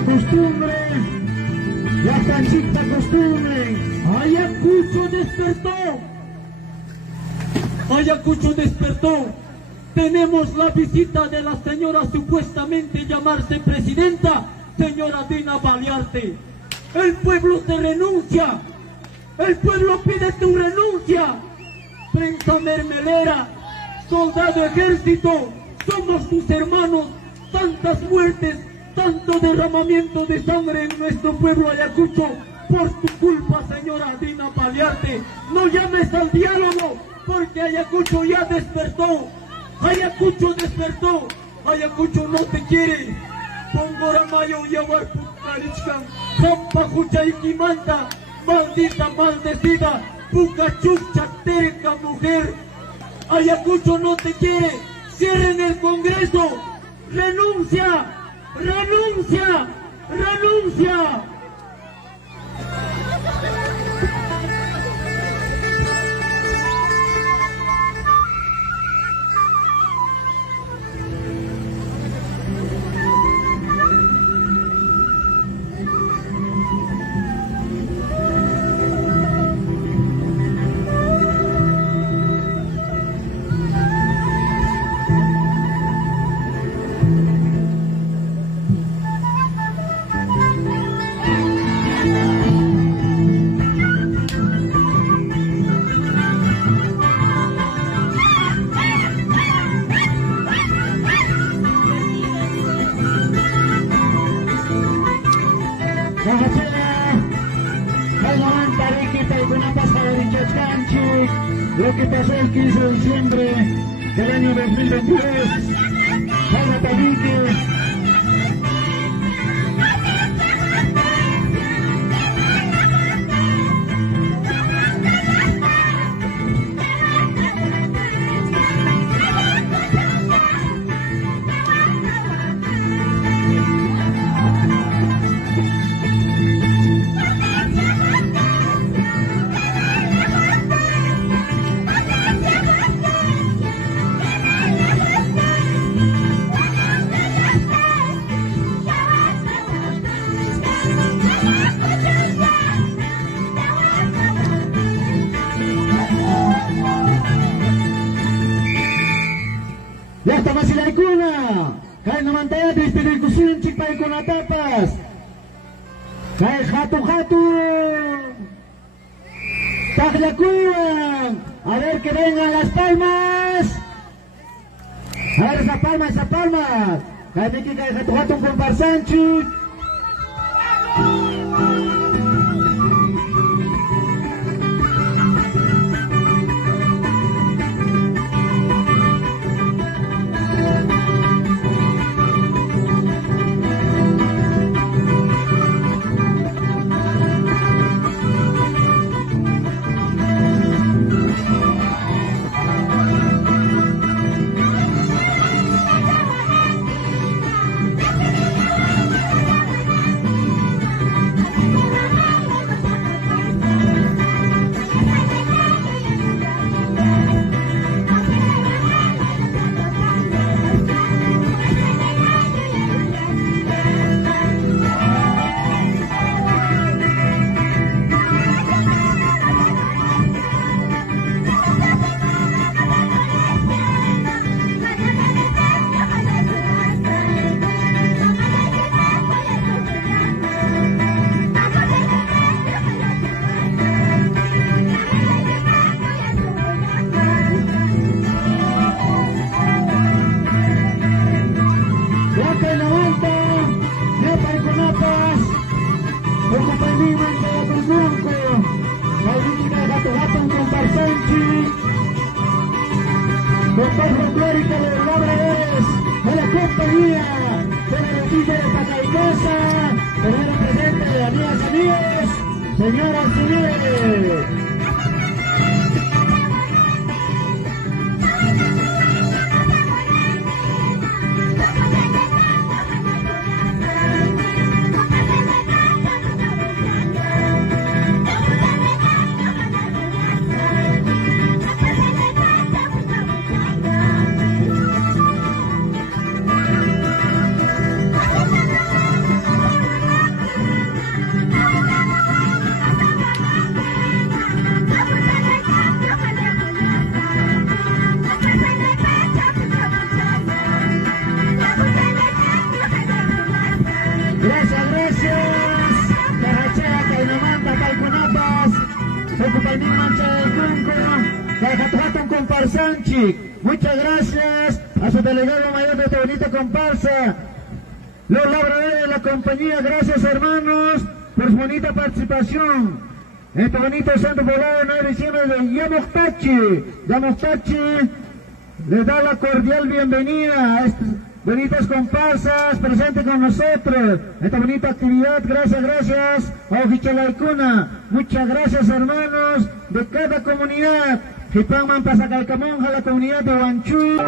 Costumbre, la taxista costumbre. Ayacucho despertó. Ayacucho despertó. Tenemos la visita de la señora supuestamente llamarse presidenta, señora Dina Balearte. El pueblo te renuncia. El pueblo pide tu renuncia. Prensa mermelera, soldado ejército, somos tus hermanos. Tantas muertes, tanto derramamiento de sangre en nuestro pueblo Ayacucho, por tu culpa, señora Dina Balearte. No llames al diálogo, porque Ayacucho ya despertó. Ayacucho despertó. Ayacucho no te quiere. Pongoramayo Yawar Pucarichkan, Zampa Juchaikimanta, maldita maldecida, Pucachucha terca mujer. Ayacucho no te quiere. Cierren el Congreso. Renuncia. ¡Renuncia! ¡Renuncia! Lo que pasó el 15 de diciembre del año 2022, Jaime Tabique. Ya está más la icuna. Cae no mantaya de discusión chipa y con tapas. Cae jatu. Tajlacuan. A ver que vengan las palmas. A ver esa palma. Cae Miki cae jatu con Barsanchi. Doctor folclórico de los labradores de la compañía de la noticia de Pacaicosa, tenemos presente, amigas y amigos, señoras y señores. Muchas gracias a su delegado mayor de esta bonita comparsa, los labradores de la compañía. Gracias, hermanos, por su bonita participación en este bonito santo poblado 9 de diciembre de Yamostachi. Yamostachi les da la cordial bienvenida a estas bonitas comparsas presentes con nosotros, esta bonita actividad. Gracias a Ojichalaicuna. Muchas gracias, hermanos de cada comunidad. Jipaman Pasacalcamonja, la comunidad de Huanchú.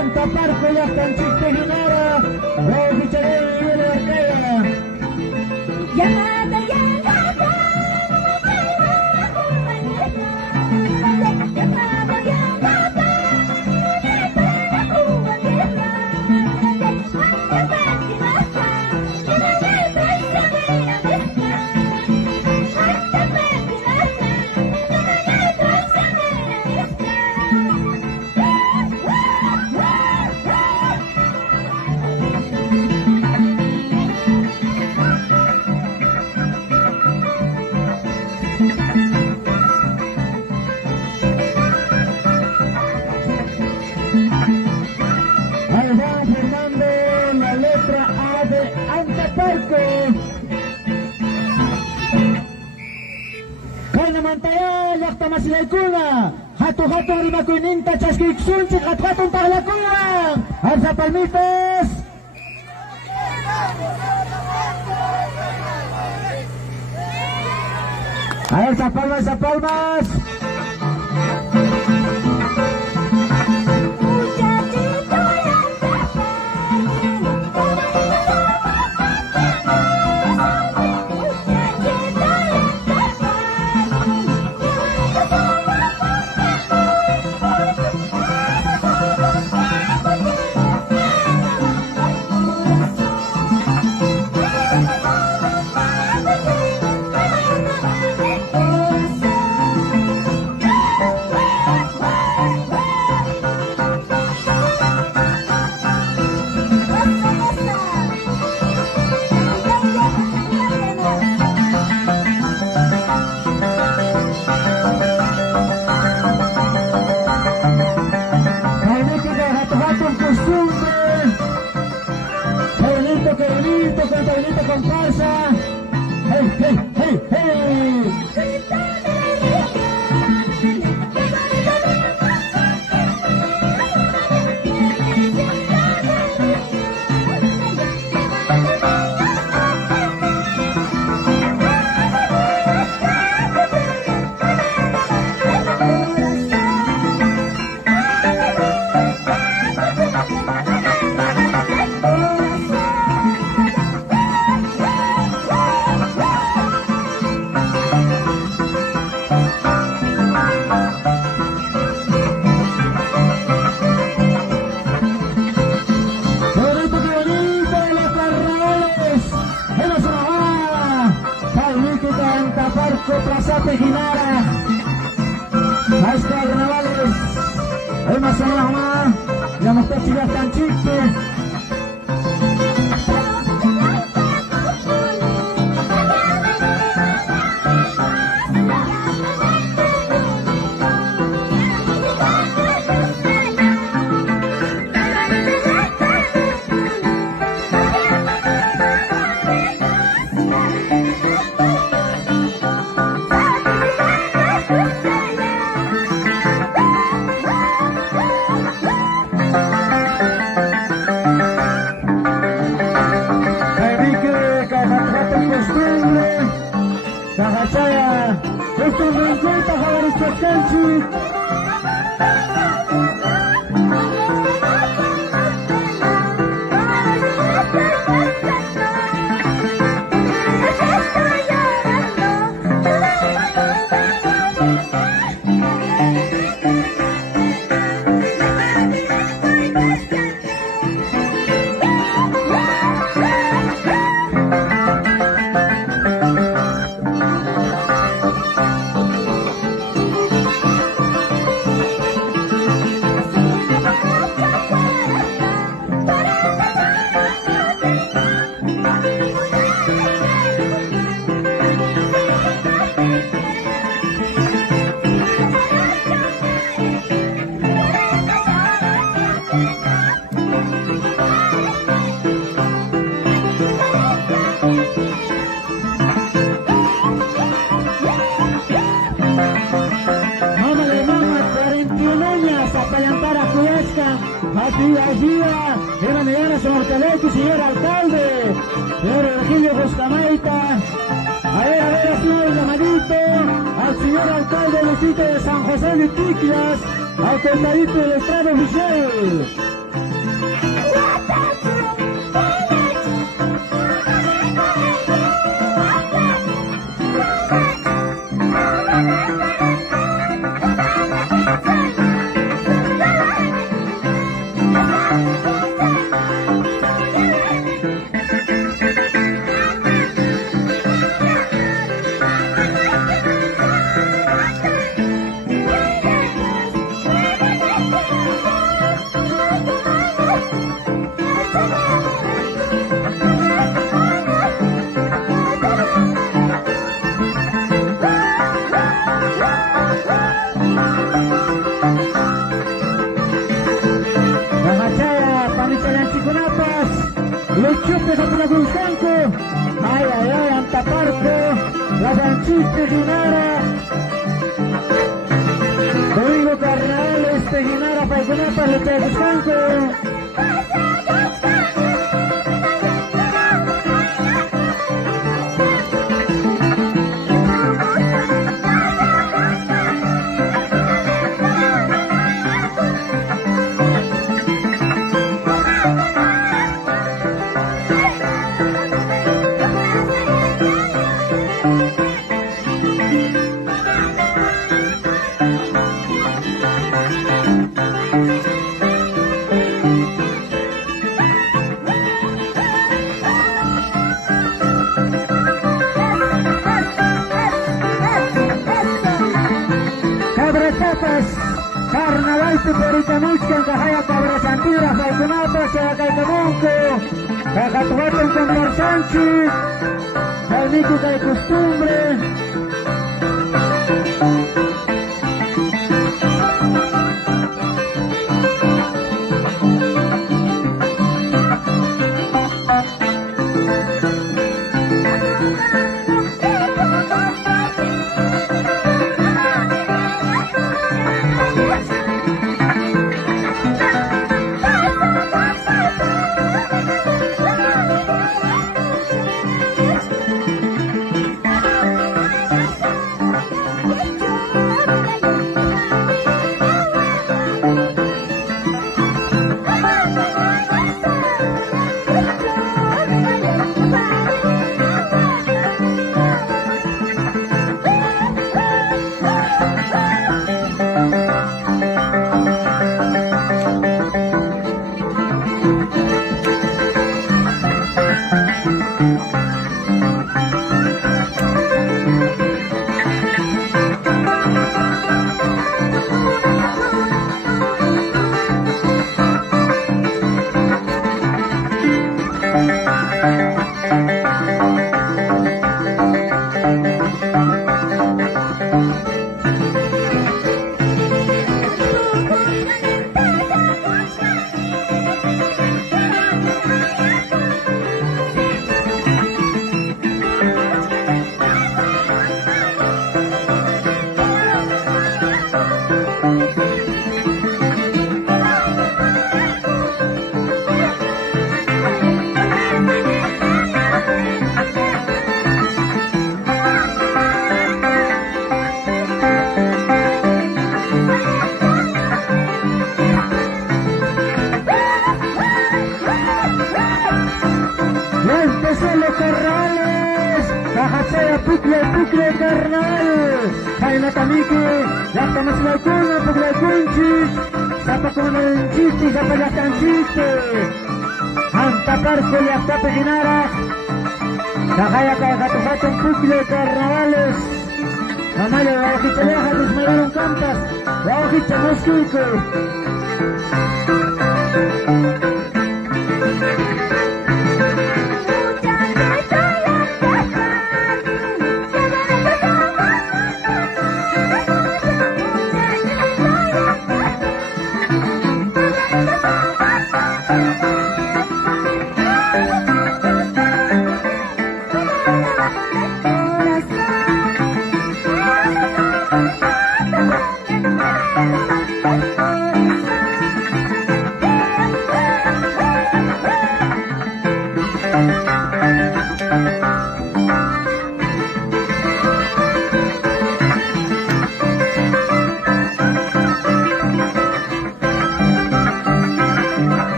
Antaparco ya Francisco Junara, o Michelin y la Arquea. Masilaykuna, hatu-hatu rimakuininta chaskiksunchik hatu-hatun parlakuwan. Alza palmitas. Alza palmas, a palmas. junto con tu bonita comparsa. ¡Hey, hey, hey, hey! Plazate Ginara, más carnavales, hay más mamá, ya no está chida tan chiste. Cajachaya, esto es un cuenta, Javier Chascanchi. Allí era Mediana Somortalequi, señor alcalde, señor Virgilio Buscamaita. A ver, así un llamadito al señor alcalde del sitio de San José de Tiquias, al contadito del estrado oficial. Los chupes a Plagulcanco, ay, ay, ay, Antaparco, la Ganchiste Ginara, Domingo Carnavales de Ginara, Falconapas de Plagulcanco. Carnaval Tupericamuchcan, Cajaya Cabra Santira, Falconata, Chacaycamonco, Cajatuaten con Marsanchi, Salmicuca de costumbre. Pucle carnal, Jaina Tamiki, Yasta Machilaikuna, Puglaikunchis, Zapa Kumananchiste, Zapa Yastanchiste, Anta Parco, Yasta Pejinara, Cajaya Cajatujaton, Pucle carnavales, Amaya, la hojita leja, desmayaron campas, la hojita mosquico.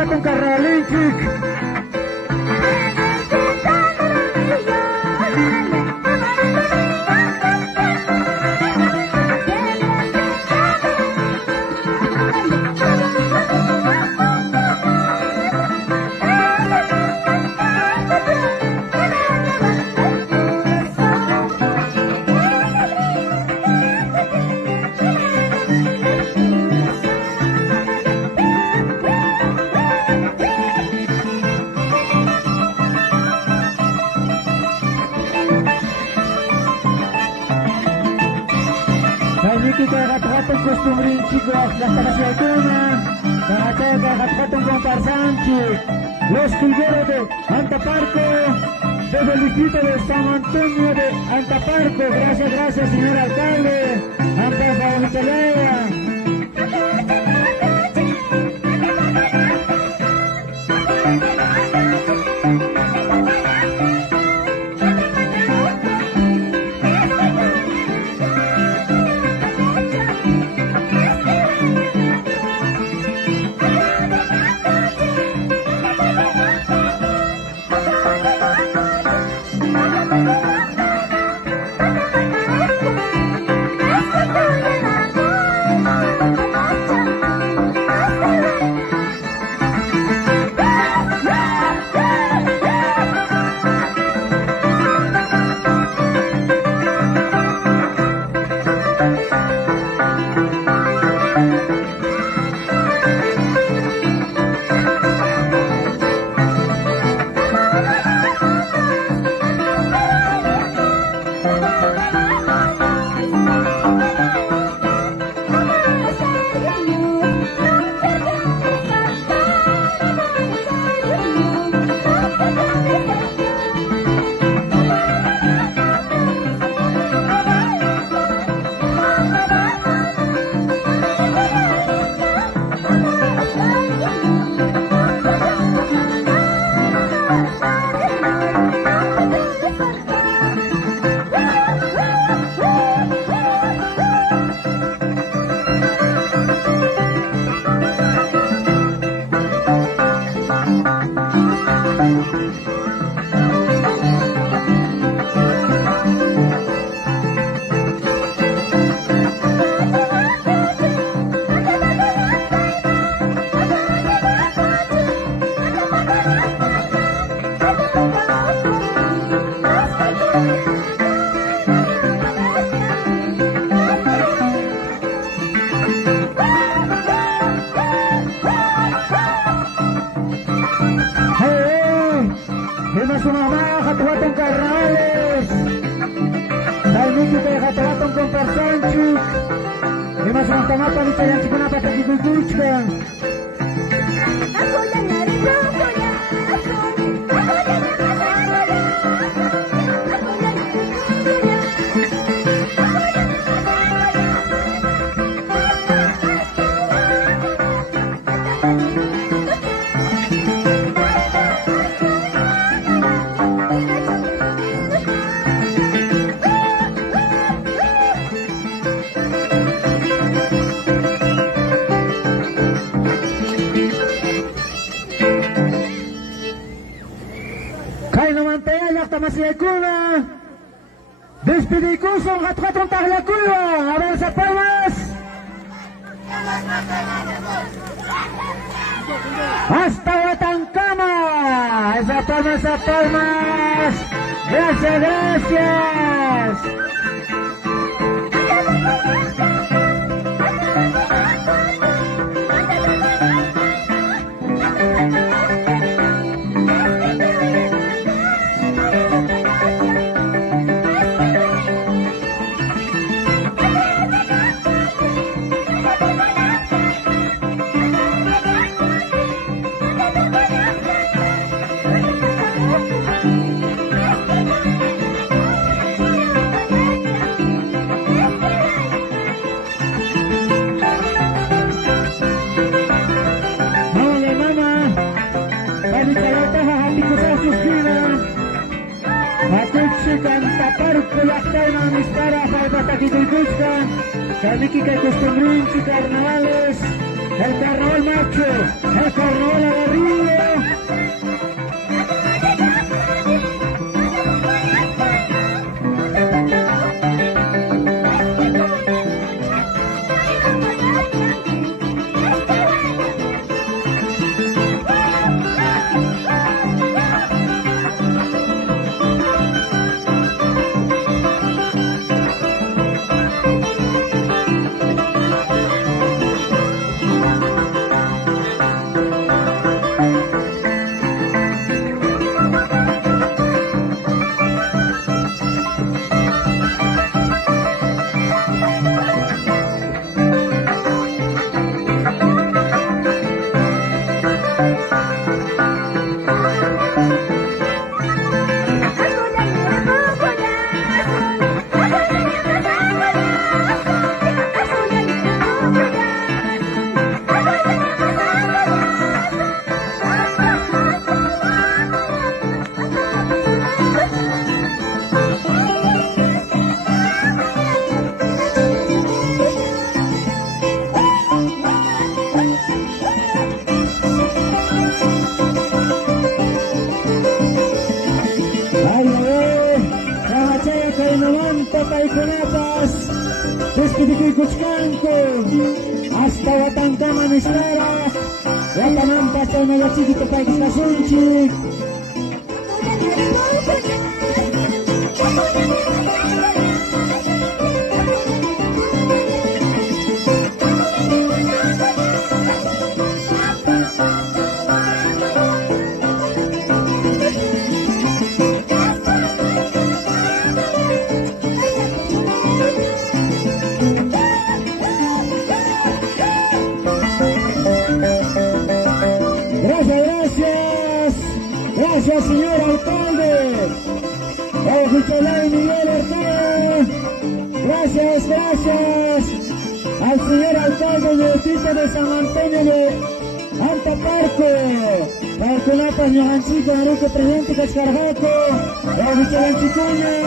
Un carnalinchik. Niki kagatratong costumbrin chicos, las Machilaikuna, kagatratong comparsanchi, los pulgueros de Antaparco, desde el distrito de San Antonio de Antaparco, gracias señor alcalde, Antapauchalaya. Tamapa ni kaya chikunapa takikukuchka. Masih kuna despedi kusong hat-hatong tahlakuwa abang sa palmas hasta Watankama esa palmas gracias Kaliki que acostumbrin sus carnavales, el carnaval macho, el carnaval agarrido. Hasta Watankama Mistara, Watanampa sa Nagachiki to Paikis Kasunchik. Gracias, señor alcalde. Oficial Miguel Ortega. Gracias al señor alcalde del distrito de San Antonio de Antaparco. Parculapas Ñojanchico, Aruco Presente Cascarjaco. Oficial Anticuña.